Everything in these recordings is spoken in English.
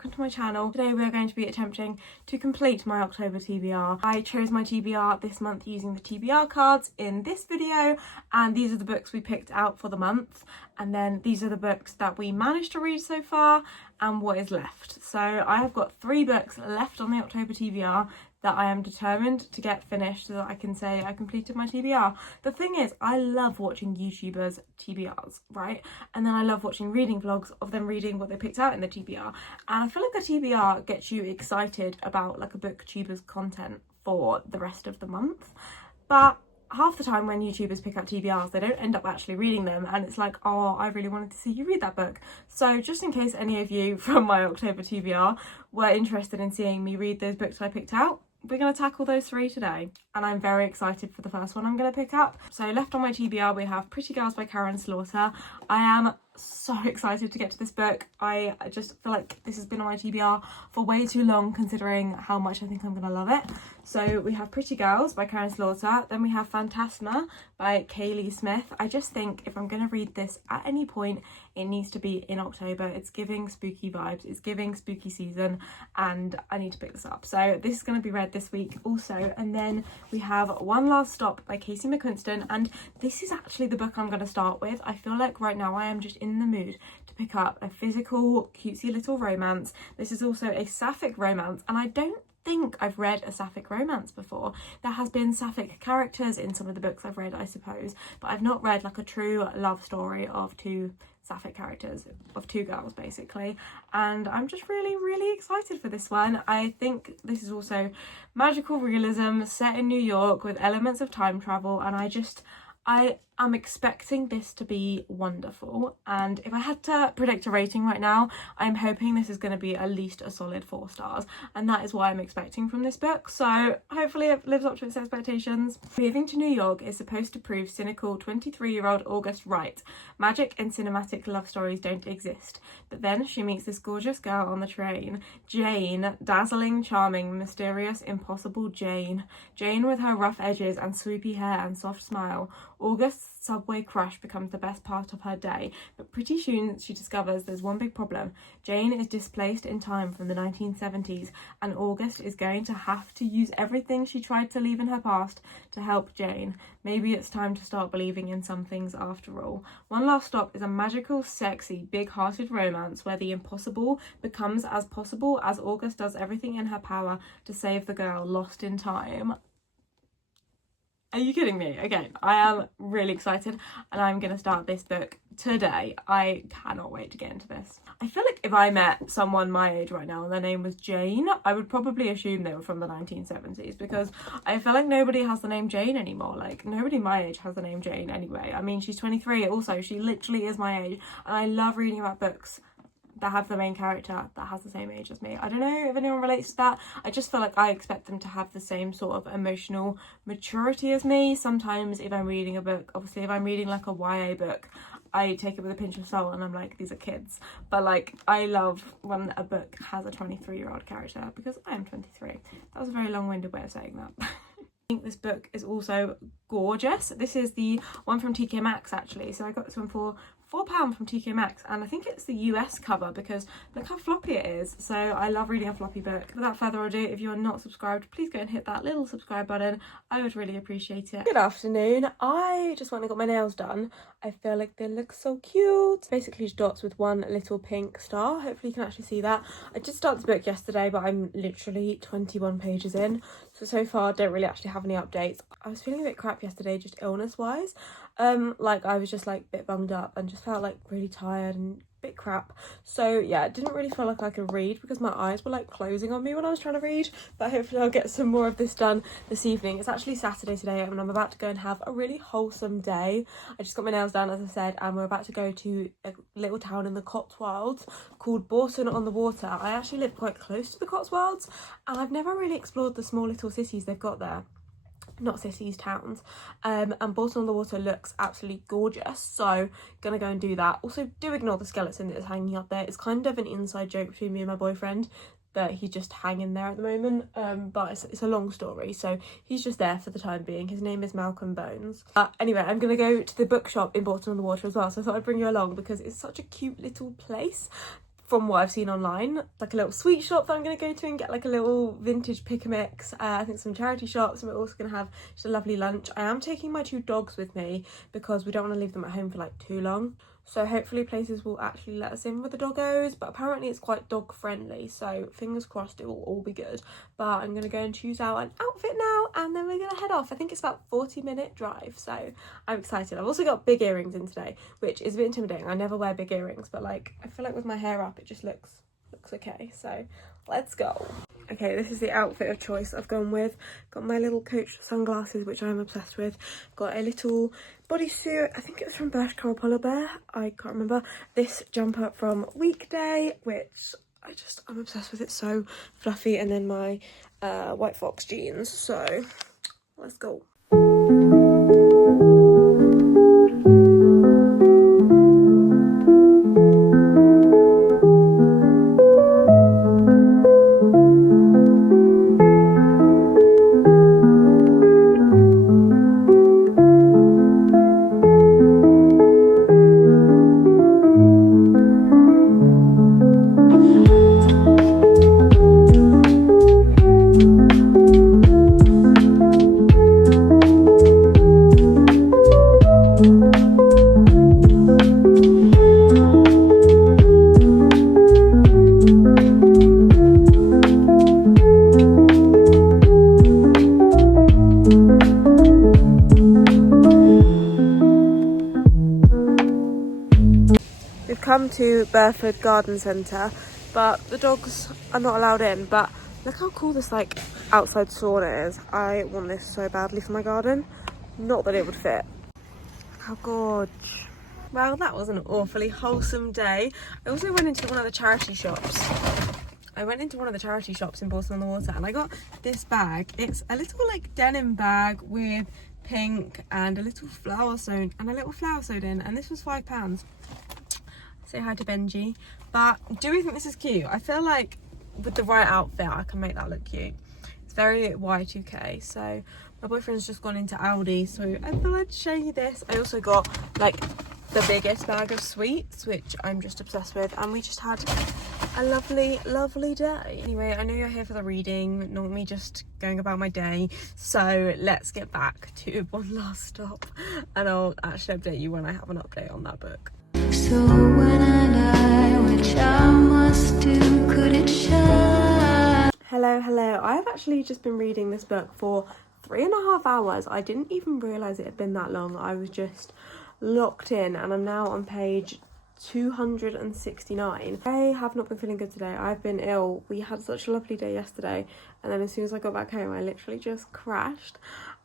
welcome to my channel. Today we are going to be attempting to complete my October TBR. I chose my TBR this month using the TBR cards in this video, and these are the books we picked out for the month, and then these are the books that we managed to read so far and what is left. So I have got 3 books left on the October TBR that I am determined to get finished so that I can say I completed my TBR. The thing is, I love watching YouTubers' TBRs, right? And then I love watching reading vlogs of them reading what they picked out in the TBR. And I feel like the TBR gets you excited about like a booktuber's content for the rest of the month. But half the time when YouTubers pick up TBRs, they don't end up actually reading them, and it's like, oh, I really wanted to see you read that book. So just in case any of you from my October TBR were interested in seeing me read those books that I picked out, we're going to tackle those 3 today, and I'm very excited for the first one I'm going to pick up. So left on my TBR we have Pretty Girls by Karen Slaughter. I am so excited to get to this book. I just feel like this has been on my TBR for way too long, considering how much I think I'm going to love it. So we have Pretty Girls by Karen Slaughter, then we have Phantasma by Kaylee Smith. I just think if I'm going to read this at any point, it needs to be in October. It's giving spooky vibes, it's giving spooky season, and I need to pick this up. So this is going to be read this week also. And then we have One Last Stop by Casey McQuiston, and this is actually the book I'm going to start with. I feel like right now I am just in the mood to pick up a physical, cutesy little romance. This is also a sapphic romance, and I don't think I've read a sapphic romance before. There has been sapphic characters in some of the books I've read, I suppose, but I've not read like a true love story of 2 sapphic characters, of 2 girls basically, and I'm just really excited for this one. I think this is also magical realism set in New York with elements of time travel, and I am expecting this to be wonderful. And if I had to predict a rating right now, I'm hoping this is going to be at least a solid 4 stars, and that is what I'm expecting from this book. So hopefully it lives up to its expectations. Moving to New York is supposed to prove cynical 23-year-old August right. Magic and cinematic love stories don't exist. But then she meets this gorgeous girl on the train, Jane, dazzling, charming, mysterious, impossible Jane. Jane with her rough edges and swoopy hair and soft smile. August's subway crush becomes the best part of her day, but pretty soon she discovers there's one big problem. Jane is displaced in time from the 1970s, and August is going to have to use everything she tried to leave in her past to help Jane. Maybe it's time to start believing in some things after all. One Last Stop is a magical, sexy, big-hearted romance where the impossible becomes as possible as August does everything in her power to save the girl lost in time. Are you kidding me? Okay, I am really excited, and I'm going to start this book today. I cannot wait to get into this. I feel like if I met someone my age right now and their name was Jane, I would probably assume they were from the 1970s, because I feel like nobody has the name Jane anymore. Like, nobody my age has the name Jane anyway. I mean, she's 23 also. She literally is my age, and I love reading about books that have the main character that has the same age as me. I don't know if anyone relates to that. I just feel like I expect them to have the same sort of emotional maturity as me. Sometimes if I'm reading a book, obviously if I'm reading like a YA book, I take it with a pinch of salt and I'm like, these are kids. But like, I love when a book has a 23-year-old character, because I am 23. That was a very long-winded way of saying that. I think this book is also gorgeous. This is the one from TK Maxx actually. So I got this one for £4 from TK Maxx, and I think it's the US cover because look how floppy it is. So I love reading a floppy book. Without further ado, if you are not subscribed, please go and hit that little subscribe button. I would really appreciate it. Good afternoon. I just went and got my nails done. I feel like they look so cute. Basically just dots with one little pink star. Hopefully you can actually see that. I did start this book yesterday, but I'm literally 21 pages in. So far I don't really actually have any updates. I was feeling a bit crap yesterday, just illness wise. Like I was just like a bit bummed up and just felt like really tired and a bit crap. So yeah, it didn't really feel like I could read because my eyes were like closing on me when I was trying to read, but hopefully I'll get some more of this done this evening. It's actually Saturday today and I'm about to go and have a really wholesome day. I just got my nails done, as I said, and we're about to go to a little town in the Cotswolds called Bourton-on-the-Water. I actually live quite close to the Cotswolds and I've never really explored the small little cities they've got there. Not cities, towns. And Bourton-on-the-Water looks absolutely gorgeous, so gonna go and do that. Also, do ignore the skeleton that is hanging up there. It's kind of an inside joke between me and my boyfriend that he's just hanging there at the moment, but it's a long story, so he's just there for the time being. His name is Malcolm Bones. Anyway, I'm gonna go to the bookshop in Bourton-on-the-Water as well, so I thought I'd bring you along because it's such a cute little place. from what I've seen online. Like a little sweet shop that I'm going to go to and get like a little vintage pick a mix. I think some charity shops, and we're also going to have just a lovely lunch. I am taking my 2 dogs with me because we don't want to leave them at home for like too long. So hopefully places will actually let us in with the doggos, but apparently it's quite dog friendly, so fingers crossed it will all be good. But I'm going to go and choose out an outfit now, and then we're going to head off. I think it's about a 40-minute drive, so I'm excited. I've also got big earrings in today, which is a bit intimidating. I never wear big earrings, but like I feel like with my hair up it just looks okay, so let's go. Okay, this is the outfit of choice I've gone with. Got my little Coach sunglasses, which I'm obsessed with. Got a little bodysuit, I think it was from Bershka or Polar Bear, I can't remember. This jumper from Weekday, which I'm obsessed with. It's so fluffy. And then my White Fox jeans, so let's go. Come to Burford Garden Centre, but the dogs are not allowed in. But look how cool this like outside sauna is. I want this so badly for my garden. Not that it would fit. How gorgeous. Well, that was an awfully wholesome day. I also went into one of the charity shops. I went into one of the charity shops in Bolton on the Water, and I got this bag. It's a little like denim bag with pink and a little flower sewed in, and this was £5. Say hi to Benji. But do we think this is cute? I feel like with the right outfit I can make that look cute. It's very Y2K. So my boyfriend's just gone into Aldi, so I thought I'd show you this. I also got like the biggest bag of sweets, which I'm just obsessed with, and we just had a lovely day. Anyway, I know you're here for the reading, not me just going about my day, so let's get back to One Last Stop, and I'll actually update you when I have an update on that book. So when I die, which I must do, could it shine? Hello. I've actually just been reading this book for 3.5 hours. I didn't even realise it had been that long. I was just locked in, and I'm now on page 269. I have not been feeling good today. I've been ill. We had such a lovely day yesterday, and then as soon as I got back home I literally just crashed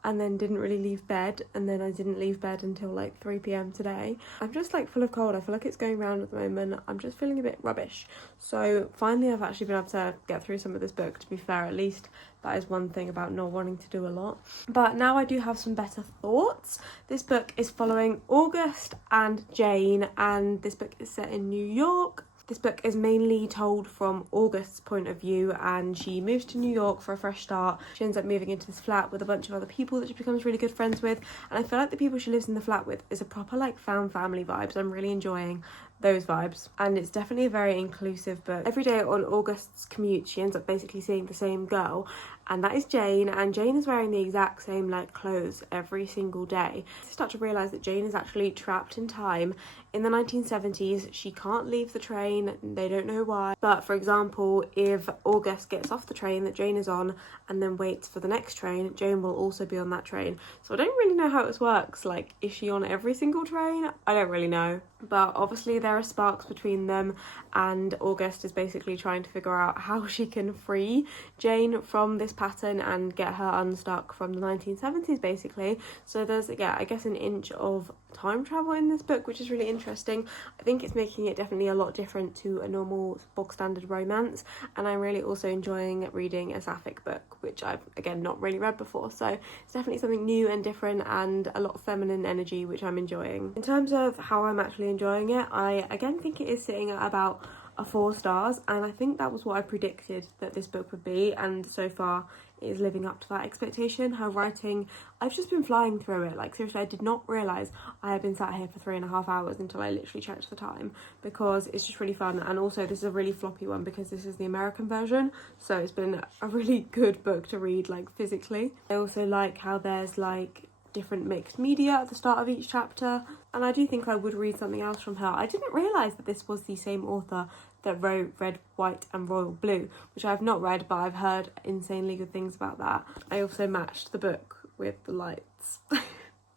and then didn't really leave bed, and then I didn't leave bed until like 3 p.m. today. I'm just like full of cold. I feel like it's going around at the moment. I'm just feeling a bit rubbish. So finally I've actually been able to get through some of this book. To be fair, at least that is one thing about not wanting to do a lot. But now I do have some better thoughts. This book is following August and Jane, and this book is set in New York. This book is mainly told from August's point of view, and she moves to New York for a fresh start. She ends up moving into this flat with a bunch of other people that she becomes really good friends with, and I feel like the people she lives in the flat with is a proper like found family vibes. I'm really enjoying those vibes, and it's definitely a very inclusive book. Every day on August's commute she ends up basically seeing the same girl, and that is Jane, and Jane is wearing the exact same like clothes every single day. I start to realise that Jane is actually trapped in time in the 1970s. She can't leave the train, they don't know why, but for example, if August gets off the train that Jane is on and then waits for the next train, Jane will also be on that train. So I don't really know how it works. Like, is she on every single train? I don't really know, but obviously there are sparks between them, and August is basically trying to figure out how she can free Jane from this pattern and get her unstuck from the 1970s basically. So there's, yeah, I guess an inch of time travel in this book, which is really interesting. I think it's making it definitely a lot different to a normal bog standard romance, and I'm really also enjoying reading a sapphic book, which I've again not really read before, so it's definitely something new and different and a lot of feminine energy, which I'm enjoying. In terms of how I'm actually enjoying it, I again think it is sitting at about a 4 stars, and I think that was what I predicted that this book would be, and so far it is living up to that expectation. Her writing, I've just been flying through it. Like seriously, I did not realise I had been sat here for 3.5 hours until I literally checked the time, because it's just really fun. And also this is a really floppy one because this is the American version, so it's been a really good book to read, like physically. I also like how there's like different mixed media at the start of each chapter, and I do think I would read something else from her. I didn't realise that this was the same author that wrote Red, White and Royal Blue, which I have not read, but I've heard insanely good things about that. I also matched the book with the lights.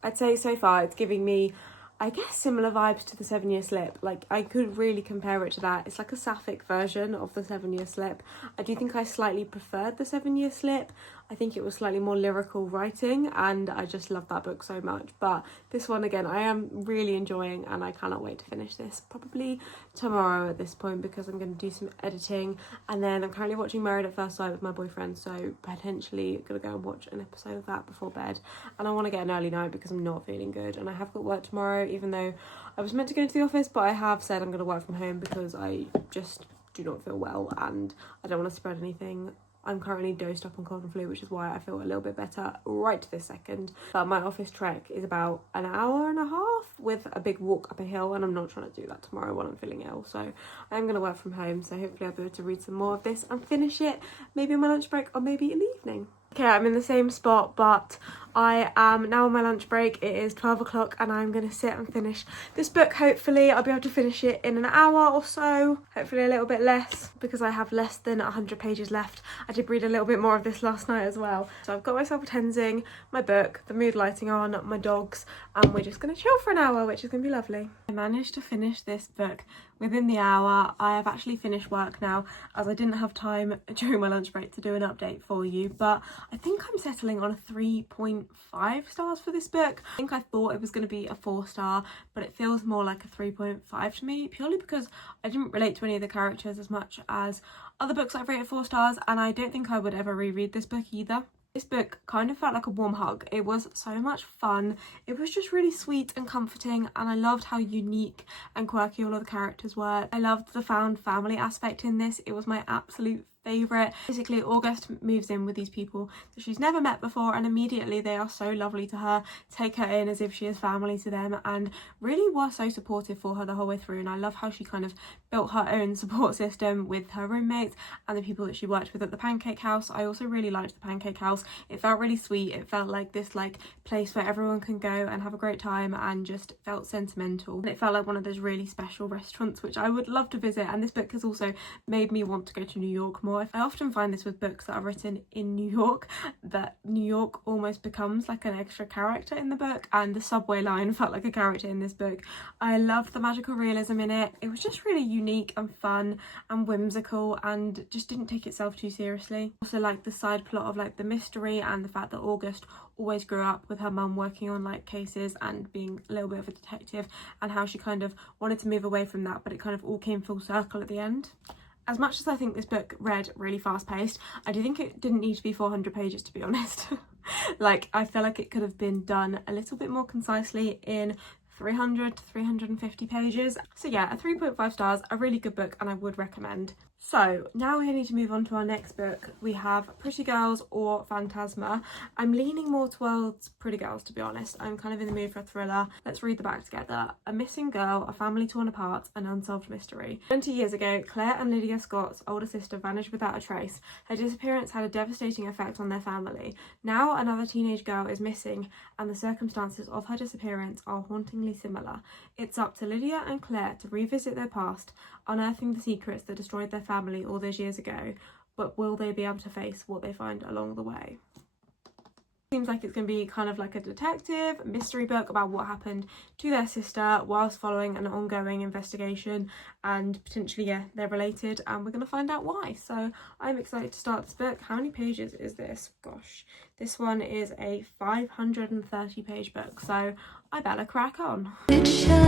I'd say so far it's giving me, I guess, similar vibes to the 7 Year Slip. Like I could really compare it to that. It's like a sapphic version of the 7 Year Slip. I do think I slightly preferred the 7 Year Slip. I think it was slightly more lyrical writing, and I just love that book so much. But this one, again, I am really enjoying, and I cannot wait to finish this probably tomorrow at this point, because I'm going to do some editing, and then I'm currently watching Married at First Sight with my boyfriend, so potentially going to go and watch an episode of that before bed. And I want to get an early night because I'm not feeling good, and I have got work tomorrow, even though I was meant to go into the office, but I have said I'm going to work from home because I just do not feel well and I don't want to spread anything. I'm currently dosed up on cold and flu, which is why I feel a little bit better right this second. But my office trek is about an hour and a half with a big walk up a hill, and I'm not trying to do that tomorrow while I'm feeling ill. So I'm going to work from home, so hopefully I'll be able to read some more of this and finish it maybe on my lunch break or maybe in the evening. Okay, I'm in the same spot, but I am now on my lunch break. It is 12 o'clock and I'm going to sit and finish this book. Hopefully I'll be able to finish it in an hour or so, hopefully a little bit less, because I have less than 100 pages left. I did read a little bit more of this last night as well. So I've got myself a Tenzing, my book, the mood lighting on, my dogs, and we're just going to chill for an hour, which is going to be lovely. I managed to finish this book within the hour. I have actually finished work now, as I didn't have time during my lunch break to do an update for you, but I think I'm settling on a 3.5 stars for this book. I think I thought it was going to be a 4-star, but it feels more like a 3.5 to me, purely because I didn't relate to any of the characters as much as other books I've rated 4 stars, and I don't think I would ever reread this book either. This book kind of felt like a warm hug. It was so much fun. It was just really sweet and comforting, and I loved how unique and quirky all of the characters were. I loved the found family aspect in this. It was my absolute favourite. Basically, August moves in with these people that she's never met before, and immediately they are so lovely to her, take her in as if she is family to them, and really were so supportive for her the whole way through. And I love how she kind of built her own support system with her roommates and the people that she worked with at the Pancake House. I also really liked the Pancake House. It felt really sweet. It felt like this place where everyone can go and have a great time, and just felt sentimental. And it felt like one of those really special restaurants which I would love to visit. And this book has also made me want to go to New York more. I often find this with books that are written in New York, that New York almost becomes like an extra character in the book, and the subway line felt like a character in this book. I loved the magical realism in it. It was just really unique and fun and whimsical, and just didn't take itself too seriously. Also like the side plot of like the mystery, and the fact that August always grew up with her mum working on like cases and being a little bit of a detective, and how she kind of wanted to move away from that, but it kind of all came full circle at the end. As much as I think this book read really fast-paced, I do think it didn't need to be 400 pages, to be honest. Like, I feel like it could have been done a little bit more concisely in 300 to 350 pages. So yeah, a 3.5 stars, a really good book, and I would recommend. So now we need to move on to our next book. We have Pretty Girls or Phantasma. I'm leaning more towards Pretty Girls, to be honest. I'm kind of in the mood for a thriller. Let's read the back together. A missing girl, a family torn apart, an unsolved mystery. 20 years ago, Claire and Lydia Scott's older sister vanished without a trace. Her disappearance had a devastating effect on their family. Now another teenage girl is missing, and the circumstances of her disappearance are hauntingly similar. It's up to Lydia and Claire to revisit their past, unearthing the secrets that destroyed their family all those years ago, but will they be able to face what they find along the way? Seems like it's going to be kind of like a detective mystery book about what happened to their sister whilst following an ongoing investigation, and potentially, yeah, they're related, and we're going to find out why. So I'm excited to start this book. How many pages is this? Gosh, this one is a 530 page book, so I better crack on. It shine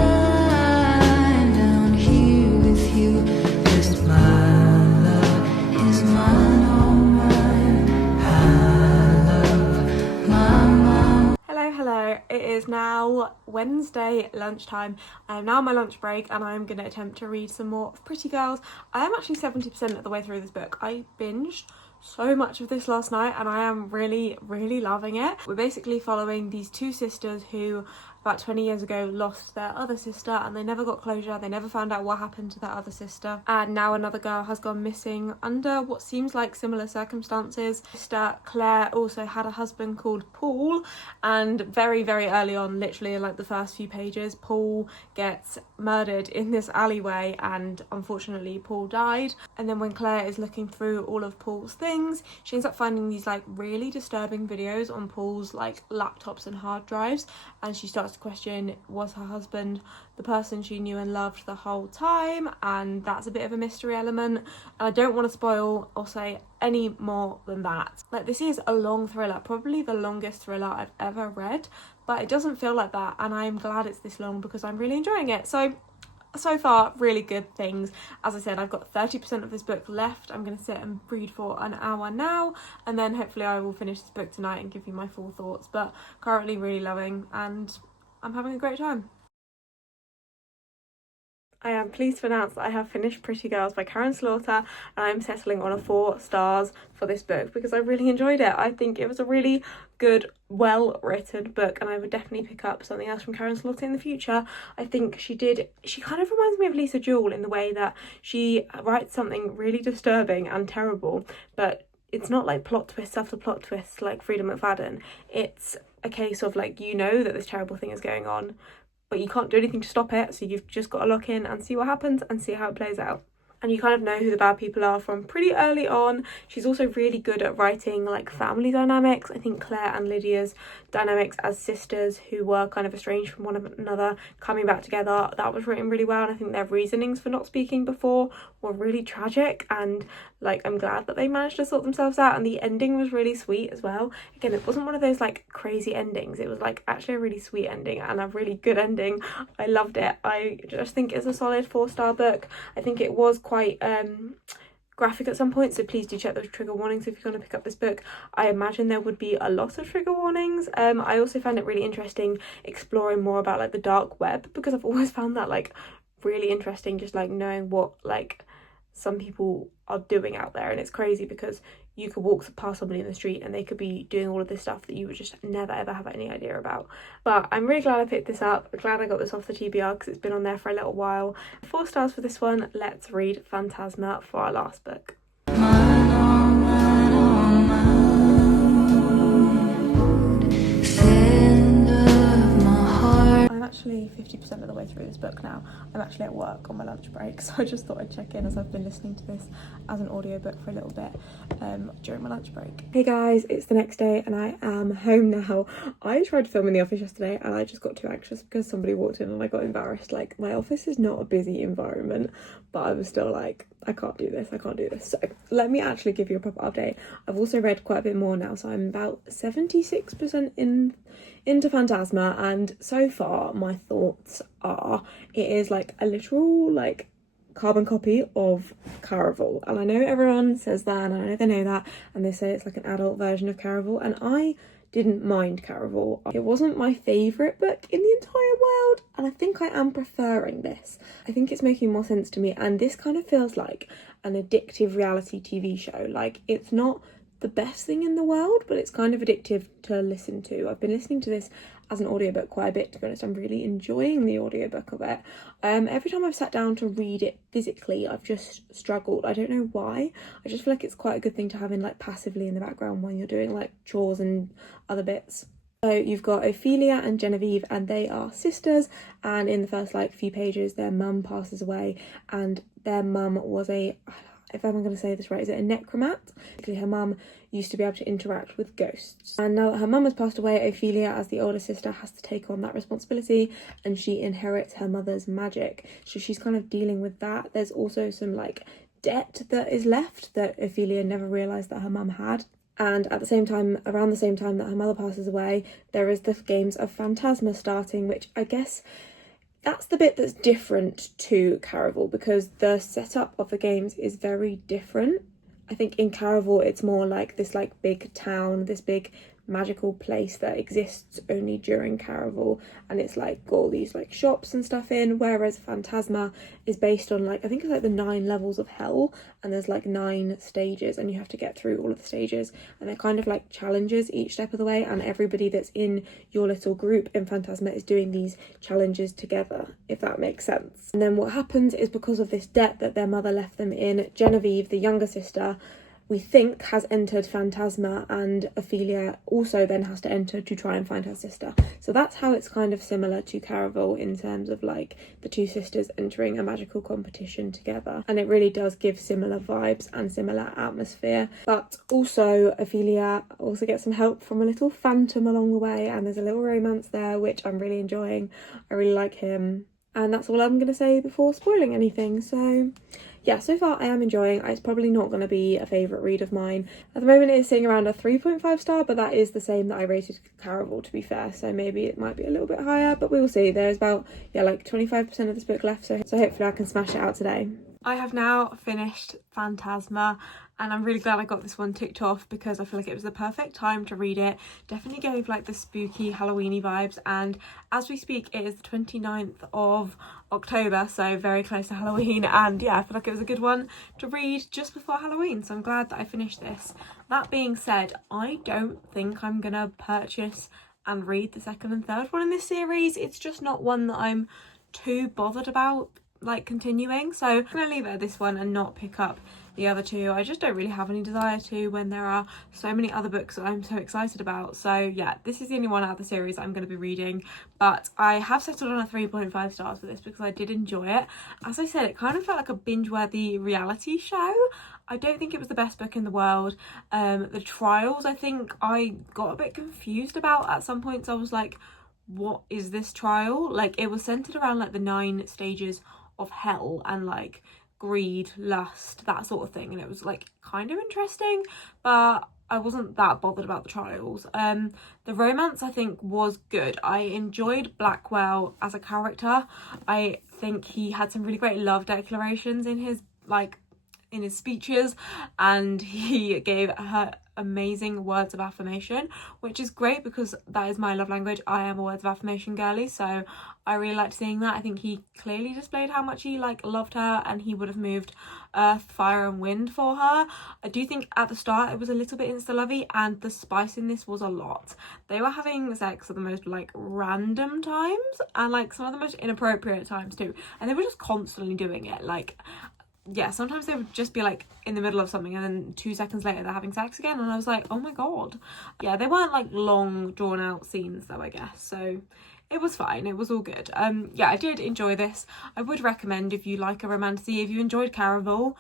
down here with you. Just my love is mine, all mine. I love my mom. Hello, it is now Wednesday lunchtime. I am now on my lunch break, and I'm going to attempt to read some more of Pretty Girls. I am actually 70% of the way through this book. I binged so much of this last night and I am really loving it. We're basically following these two sisters who about 20 years ago lost their other sister and they never got closure. They never found out what happened to that other sister, and now another girl has gone missing under what seems like similar circumstances. Sister Claire also had a husband called Paul, and very early on, literally in like the first few pages, Paul gets murdered in this alleyway and unfortunately Paul died. And then when Claire is looking through all of Paul's things, she ends up finding these like really disturbing videos on Paul's like laptops and hard drives, and she starts to question, was her husband the person she knew and loved the whole time? And that's a bit of a mystery element, and I don't want to spoil or say any more than that. Like, this is a long thriller, probably the longest thriller I've ever read, but it doesn't feel like that, and I'm glad it's this long because I'm really enjoying it. So far, really good things. As I said, I've got 30% of this book left. I'm going to sit and read for an hour now, and then hopefully I will finish this book tonight and give you my full thoughts. But currently really loving, and I'm having a great time. I am pleased to announce that I have finished Pretty Girls by Karen Slaughter, and I'm settling on a 4 stars for this book because I really enjoyed it. I think it was a really good, well-written book, and I would definitely pick up something else from Karen Slaughter in the future. I think she kind of reminds me of Lisa Jewell in the way that she writes something really disturbing and terrible, but it's not like plot twist after plot twist like Frida McFadden. It's a case of like, you know that this terrible thing is going on, but you can't do anything to stop it, so you've just got to lock in and see what happens and see how it plays out. And you kind of know who the bad people are from pretty early on. She's also really good at writing like family dynamics. I think Claire and Lydia's dynamics as sisters who were kind of estranged from one another coming back together, that was written really well, and I think their reasonings for not speaking before were really tragic, and like I'm glad that they managed to sort themselves out, and the ending was really sweet as well. Again, it wasn't one of those like crazy endings, it was like actually a really sweet ending and a really good ending. I loved it. I just think it's a solid 4-star book. I think it was quite graphic at some point, so please do check those trigger warnings if you're going to pick up this book. I imagine there would be a lot of trigger warnings. I also found it really interesting exploring more about like the dark web, because I've always found that like really interesting, just like knowing what like some people are doing out there. And it's crazy because you could walk past somebody in the street and they could be doing all of this stuff that you would just never ever have any idea about. But I'm really glad I picked this up. I'm glad I got this off the TBR because it's been on there for a little while. 4 stars for this one. Let's read Phantasma for our last book. I'm actually 50% of the way through this book now. I'm actually at work on my lunch break, so I just thought I'd check in as I've been listening to this as an audiobook for a little bit during my lunch break. Hey guys, it's the next day and I am home now. I tried to film in the office yesterday and I just got too anxious because somebody walked in and I got embarrassed. Like, my office is not a busy environment, but I was still like, I can't do this. So let me actually give you a proper update. I've also read quite a bit more now, so I'm about 76% into Phantasma, and so far my thoughts are it is like a literal like carbon copy of Caraval, and I know everyone says that and I know they know that, and they say it's like an adult version of Caraval, and I didn't mind Caraval. It wasn't my favourite book in the entire world, and I think I am preferring this. I think it's making more sense to me, and this kind of feels like an addictive reality TV show. Like, it's not the best thing in the world, but it's kind of addictive to listen to. I've been listening to this as an audiobook quite a bit, to be honest. I'm really enjoying the audiobook of it. Every time I've sat down to read it physically, I've just struggled. I don't know why. I just feel like it's quite a good thing to have in like passively in the background when you're doing like chores and other bits. So you've got Ophelia and Genevieve, and they are sisters, and in the first like few pages their mum passes away, and their mum was if I'm going to say this right, is it a necromat? Her mum used to be able to interact with ghosts. And now that her mum has passed away, Ophelia, as the older sister, has to take on that responsibility, and she inherits her mother's magic. So she's kind of dealing with that. There's also some like debt that is left that Ophelia never realised that her mum had. And at the same time, around the same time that her mother passes away, there is the games of Phantasma starting, which I guess that's the bit that's different to Caraval, because the setup of the games is very different. I think in Caraval it's more like this like big town, this big magical place that exists only during Caraval, and it's like got all these like shops and stuff in, whereas Phantasma is based on like, I think it's like the 9 levels of hell, and there's like 9 stages and you have to get through all of the stages, and they're kind of like challenges each step of the way, and everybody that's in your little group in Phantasma is doing these challenges together, if that makes sense. And then what happens is, because of this debt that their mother left them in, Genevieve, the younger sister, we think has entered Phantasma, and Ophelia also then has to enter to try and find her sister. So that's how it's kind of similar to Caraval in terms of like the 2 sisters entering a magical competition together, and it really does give similar vibes and similar atmosphere. But also Ophelia also gets some help from a little phantom along the way, and there's a little romance there which I'm really enjoying. I really like him, and that's all I'm going to say before spoiling anything. So yeah, so far I am enjoying. It's probably not going to be a favourite read of mine. At the moment it is sitting around a 3.5 star, but that is the same that I rated Caraval, to be fair, so maybe it might be a little bit higher, but we will see. There's about, yeah, like 25% of this book left, so hopefully I can smash it out today. I have now finished Phantasma, and I'm really glad I got this one ticked off because I feel like it was the perfect time to read it. Definitely gave like the spooky Halloweeny vibes, and as we speak it is the 29th of October, so very close to Halloween, and yeah, I feel like it was a good one to read just before Halloween, so I'm glad that I finished this. That being said, I don't think I'm gonna purchase and read the second and third one in this series. It's just not one that I'm too bothered about like continuing, so I'm gonna leave it at this one and not pick up the other 2. I just don't really have any desire to when there are so many other books that I'm so excited about. So yeah, this is the only one out of the series I'm going to be reading, but I have settled on a 3.5 stars for this because I did enjoy it. As I said, it kind of felt like a binge-worthy reality show. I don't think it was the best book in the world. The trials, I think I got a bit confused about at some points. I was like, what is this trial? Like, it was centered around like the 9 stages of hell and like greed, lust, that sort of thing, and it was like kind of interesting, but I wasn't that bothered about the trials. The romance I think was good. I enjoyed Blackwell as a character. I think he had some really great love declarations in his speeches, and he gave her amazing words of affirmation, which is great because that is my love language. I am a words of affirmation girly, so I really liked seeing that. I think he clearly displayed how much he like loved her, and he would have moved earth, fire and wind for her. I do think at the start it was a little bit insta-lovey, and the spice in this was a lot. They were having sex at the most like random times, and like some of the most inappropriate times too, and they were just constantly doing it. Like, yeah, sometimes they would just be like in the middle of something and then 2 seconds later they're having sex again, and I was like, oh my god. Yeah, they weren't like long drawn out scenes though, I guess, so it was fine, it was all good. Yeah, I did enjoy this. I would recommend, if you like a romantasy, if you enjoyed Caraval,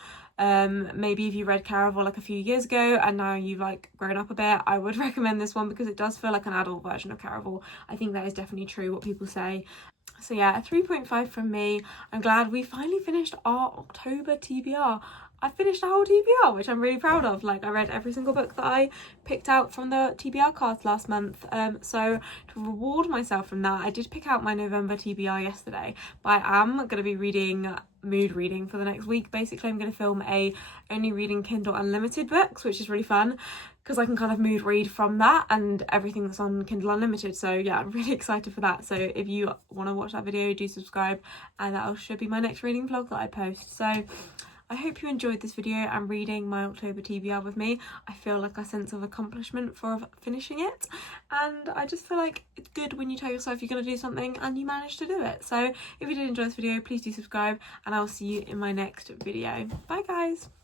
maybe if you read Caraval like a few years ago and now you've like grown up a bit, I would recommend this one because it does feel like an adult version of Caraval. I think that is definitely true, what people say. So yeah, a 3.5 from me. I'm glad we finally finished our October TBR. I finished a whole TBR, which I'm really proud of. Like, I read every single book that I picked out from the TBR cards last month. So to reward myself from that, I did pick out my November TBR yesterday, but I am going to be reading mood reading for the next week. Basically, I'm going to film a only reading Kindle Unlimited books, which is really fun because I can kind of mood read from that and everything that's on Kindle Unlimited. So yeah, I'm really excited for that. So if you want to watch that video, do subscribe, and that should be my next reading vlog that I post. So I hope you enjoyed this video and reading my October TBR with me. I feel like a sense of accomplishment for finishing it, and I just feel like it's good when you tell yourself you're going to do something and you manage to do it. So if you did enjoy this video, please do subscribe, and I'll see you in my next video. Bye guys!